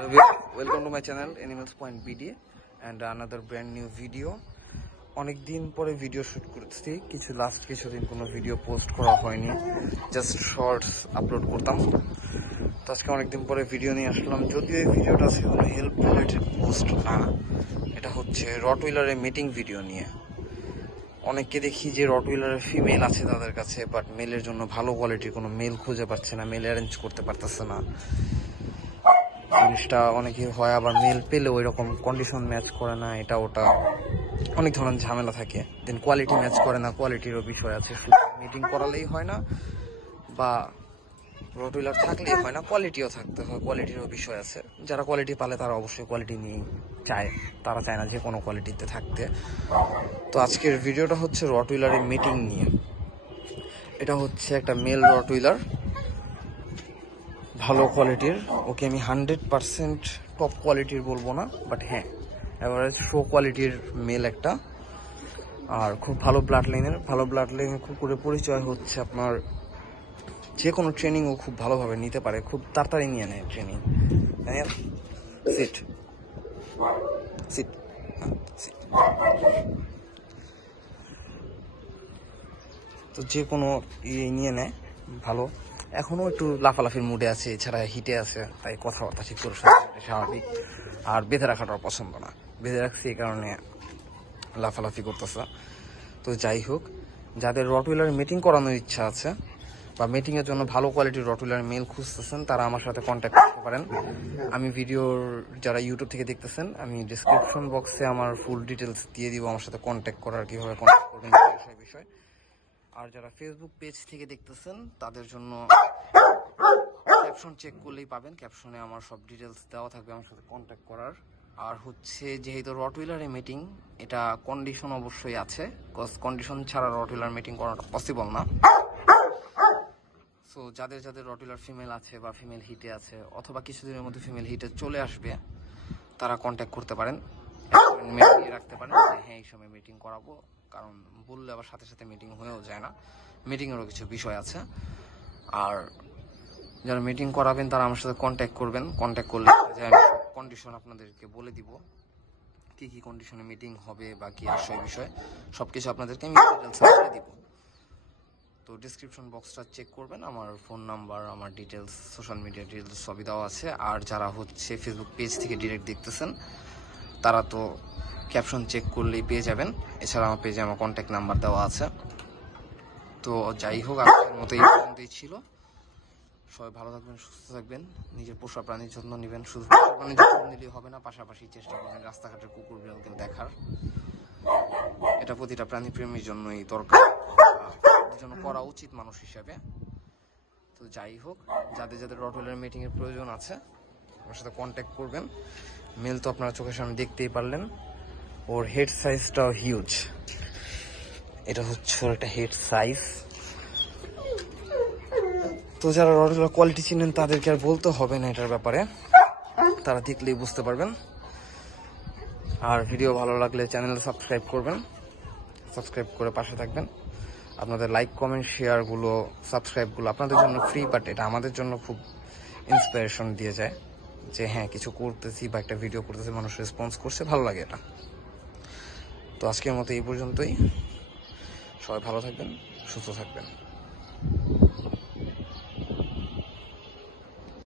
Welcome to my channel Animals Point BD and another brand new video. অনেক দিন পরে video shoot করতেছি, কিছুদিন কোনো ভিডিও পোস্ট করা হয়নি, জাস্ট শর্টস আপলোড করতাম। তো আজকে অনেকদিন পরে ভিডিও নিয়ে আসলাম, যদিও এই ভিডিওটা আছে কোনো হেল্প রিলেটেড পোস্ট না, এটা হচ্ছে রটউইলারের মিটিং ভিডিও নিয়ে। অনেককে দেখি যে রটউইলারের ফিমেল আছে তাদের কাছে, বাট মেলের জন্য ভালো কোয়ালিটির কোনো মেল খুঁজে পাচ্ছে না, মেল অ্যারেঞ্জ করতে পারতেছে না। জিনিসটা অনেকে হয়, আবার মেল পেলে ওই রকম কন্ডিশন ম্যাচ করে না, এটা ওটা অনেক ধরনের ঝামেলা থাকে। দেন কোয়ালিটি ম্যাচ করে না, কোয়ালিটিরও বিষয় আছে। শুধু মিটিং করালেই হয় না, বা রটউইলার থাকলেই হয় না, কোয়ালিটিও থাকতে হয়, কোয়ালিটিরও বিষয় আছে। যারা কোয়ালিটি পালে তারা অবশ্যই কোয়ালিটি নিয়ে চায়, তারা চায় না যে কোনো কোয়ালিটিতে থাকতে। তো আজকের ভিডিওটা হচ্ছে রটউইলারের মিটিং নিয়ে। এটা হচ্ছে একটা মেল রটউইলার, ভালো কোয়ালিটির। ওকে আমি 100% টপ কোয়ালিটির বলবো না, বাট হ্যাঁ এভারেজ শো কোয়ালিটির মেল একটা। আর খুব ভালো ব্লাড লাইনের কুকুরের পরিচয় হচ্ছে আপনার যে কোনো ট্রেনিংও খুব ভালোভাবে নিতে পারে, খুব তাড়াতাড়ি নিয়ে নেয় ট্রেনিং। সিট সিট সিট তো যে কোনো নিয়ে নেয় ভালো। এখনো একটু লাফালাফির মুডে আছে, এছাড়া হিটে আছে, তাই কথাবার্তা ঠিক করে স্বাভাবিক। আর বেঁধে রাখাটাও পছন্দ না, বেঁধে রাখছি এই কারণে লাফালাফি করতেছে। তো যাই হোক, যাদের রটউইলার মিটিং করানোর ইচ্ছা আছে বা মিটিংয়ের জন্য ভালো কোয়ালিটির রটউইলার মেল খুঁজতেছেন, তারা আমার সাথে কন্ট্যাক্ট করতে পারেন। আমি ভিডিওর যারা ইউটিউব থেকে দেখতেছেন, আমি ডিসক্রিপশন বক্সে আমার ফুল ডিটেলস দিয়ে দিব, আমার সাথে কন্ট্যাক্ট করার, কীভাবে কন্ট্যাক্ট করবেন বিষয়। আর যারা ফেসবুক পেজ থেকে দেখতেছেন তাদের জন্য ক্যাপশন চেক করলেই পাবেন, ক্যাপশনে আমার সব ডিটেলস দেওয়া থাকবে আমার সাথে কন্ট্যাক্ট করার। আর হচ্ছে যেহেতু রটউইলারের মিটিং, এটা কন্ডিশন অবশ্যই আছে, কজ কন্ডিশন ছাড়া রটউইলার মিটিং করাটা পসিবল না। সো যাদের রটউইলার ফিমেল আছে বা ফিমেল হিটে আছে, অথবা কিছুদিনের মধ্যে ফিমেল হিটে চলে আসবে, তারা কন্ট্যাক্ট করতে পারেন, রাখতে পারেন যে হ্যাঁ এই সময় মিটিং করাবো। কারণ বললে আবার সাথে সাথে মিটিং হয়েও যায় না, মিটিংয়েরও কিছু বিষয় আছে। আর যারা মিটিং করাবেন তারা আমার সাথে কন্ট্যাক্ট করবেন, কন্ট্যাক্ট করলে যে আমি সব কন্ডিশন আপনাদেরকে বলে দিব, কি কি কন্ডিশনে মিটিং হবে বা কি বিষয় সব কিছু আপনাদেরকে আমি ডিটেলস বলে দিব। তো ডিসক্রিপশন বক্সটা চেক করবেন, আমার ফোন নাম্বার, আমার ডিটেলস, সোশ্যাল মিডিয়া ডিটেলস সবই দেওয়া আছে। আর যারা হচ্ছে ফেসবুক পেজ থেকে ডিরেক্ট দেখতেছেন, তারা তো ক্যাপশন চেক করলেই পেয়ে যাবেন। এছাড়া আমার পেজে আমার কন্ট্যাক্ট নাম্বার দেওয়া আছে। তো যাই হোক, আজকের মতো এই পর্যন্তই ছিল। সবাই ভালো থাকবেন, সুস্থ থাকবেন, নিজের পোষা প্রাণীর যত্ন নেবেন। শুধু পোষা প্রাণীর যত্ন নিলেই হবে না, পাশাপাশি চেষ্টা করবেন রাস্তাঘাটের কুকুর বিড়ালকে দেখার। এটা প্রতিটা প্রাণীপ্রেমীর জন্যই দরকার, জন্য করা উচিত মানুষ হিসাবে। তো যাই হোক, যাদের রটউইলার মিটিং এর প্রয়োজন আছে আমার সাথে কন্ট্যাক্ট করবেন। মেল তো আপনারা চোখের সামনে দেখতেই পারলেন, ওর হেড সাইজটাও হিউজ। এটা হচ্ছে ওর একটা হেড সাইজ। তো যারা রটউইলার কোয়ালিটি চিনেন তাদেরকে আর বলতে হবে না এটার ব্যাপারে, তারা দেখলেই বুঝতে পারবেন। আর ভিডিও ভালো লাগলে চ্যানেল সাবস্ক্রাইব করবেন, সাবস্ক্রাইব করে পাশে থাকবেন। আপনাদের লাইক, কমেন্ট, শেয়ারগুলো, সাবস্ক্রাইবগুলো আপনাদের জন্য ফ্রি, বাট এটা আমাদের জন্য খুব ইন্সপিরেশন দিয়ে যায় যে হ্যাঁ কিছু করতেছি বা একটা ভিডিও করতেছি, মানুষ রেসপন্স করছে, ভালো লাগে এটা। তো আজকের মতো এই পর্যন্তই। সবাই ভালো থাকবেন, সুস্থ থাকবেন।